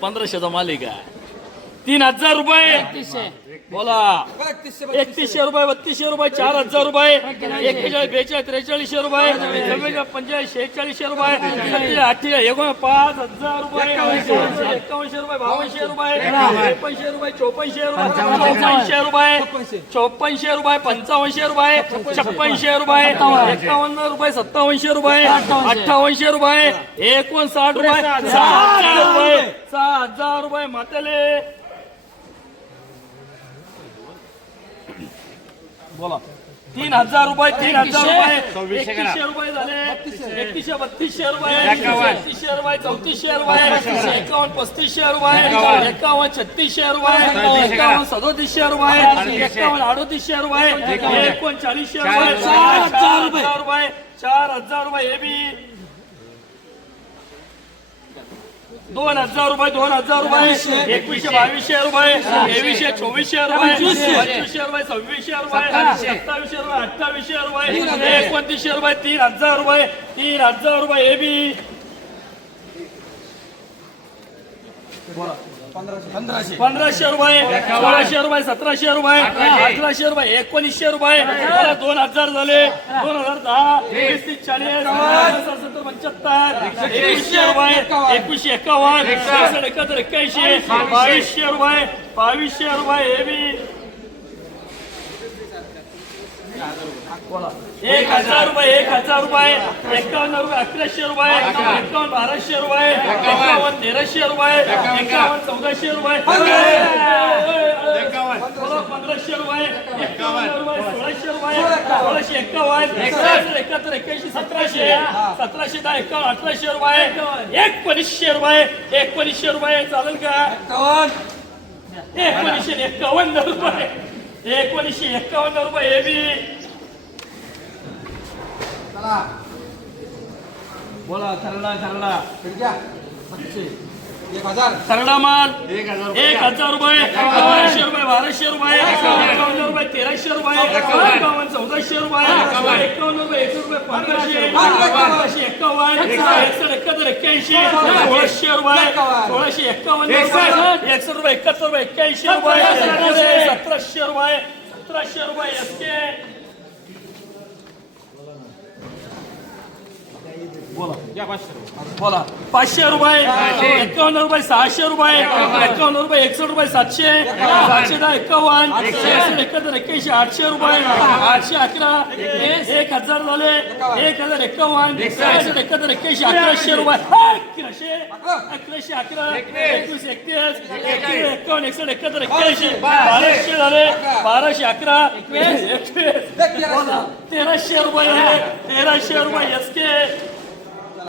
पंधराशेचा मालिक आहे. तीन हजार रुपये. बोला. एकतीसशे रुपये बत्तीसशे रुपये चार हजार रुपये. एक्केचाळीस बेचाळीस त्रेचाळीसशे रुपये. चव्वेचाळीस पंचेचाळीस शेहेचाळीसशे रुपये. अठ्ठेचाळीस एकोण पाच हजार रुपये. एकावनशे रुपये बावनशे रुपये. त्रेपन्नशे रुपये चोपनशे रुपये. चौपनशे रुपये. चोपनशे रुपये पंचावनशे रुपये. छप्पनशे रुपये. एकावन्न रुपये सत्तावनशे रुपये. अठ्ठावनशे रुपये. एकोणसाठ रुपये. सहा हजार रुपये. सहा हजार रुपये मातेले बोला. तीन हजार रुपये तीन हजार रुपये. एकतीसशे रुपये झाले. एकतीसशे बत्तीसशे रुपये. एकतीसशे रुपये चौतीसशे रुपये. एकावन्न पस्तीसशे रुपये. एकावन्न. छत्तीसशे रुपये. एकावन्न सदोतीसशे रुपये. एकावन्न अडोतीसशे रुपये. एकोणचाळीसशे रुपये. चार हजार रुपये. चार हजार रुपये. हे बी दोन हजार रुपये दोन हजार रुपये. एकवीसशे. बावीसशे रुपये. तेवीसशे चोवीसशे रुपये. पंचवीसशे. रुपये सव्वीसशे रुपये. सत्तावीसशे. रुपये अठ्ठावीसशे रुपये. एकोणतीसशे रुपये तीन हजार रुपये. तीन हजार रुपये हे बी पंधराशे. रुपये सोळाशे रुपये सतराशे रुपये अठराशे. रुपये एकोणीसशे रुपये. दोन हजार झाले. दोन हजार दहा तीस चाळीस सत्तर पंच्याहत्तर एकवीसशे रुपये एकवीसशे एकावन्न. एकाहत्तर एक्क्याऐंशी बावीसशे रुपये बावीसशे रुपये हे बी एक हजार रुपये एक हजार रुपये एकावन्न रुपये अकराशे रुपये एकावन्न बाराशे रुपये एकावन्न तेराशे रुपये एकावन्न चौदाशे रुपये. पंधराशे रुपये एकावन्न रुपये सोळाशे रुपये सोळाशे एकावन्न एकाहत्तर एकाहत्तर एक्क्याऐंशी सतराशे सतराशे दहा एकावन्न अठराशे रुपये एकोणीसशे रुपये एकोणीसशे रुपये चालेल का? एकोणीसशे एकावन्न रुपये. एकोणीसशे एकावन्न रुपये हे बी. बोला ठरला ठरला एक हजार. सरडा माल. एक हजार रुपये. बाराशे रुपये. बाराशे रुपये एकावन्न रुपये तेराशे रुपये एकावन्न चौदाशे रुपये एकावन्न रुपये एकशे रुपये पंधराशे पंधराशे एकावन्न एकसष्ट एकाहत्तर एक्क्याऐंशी सोळाशे रुपये सोळाशे एकावन्न एकसष्ट. रुपये एकाहत्तर रुपये एक्क्याऐंशी रुपये सतराशे रुपये सतराशे रुपये एस के बोला. पाचशे रुपये. एकावन्न रुपये सहाशे रुपये. एकावन्न रुपये एकसष्ट रुपये सातशे. सातशे दहा एकावन्न. एकसष्ट एकाहत्तर एक्क्याऐंशी आठशे रुपये. आठशे अकरा. एक हजार झाले. एक हजार एकावन्न. एकसष्ट एकाहत्तर एक्क्याऐंशी अकराशे रुपये. अकराशे. अकराशे अकरा. एकवीस एकतीस एकवीस एकावन्न एकसष्ट एकाहत्तर एक्क्याऐंशी. बाराशे झाले. बाराशे अकरा. एकवीस बोला. तेराशे रुपये. तेराशे रुपये एस के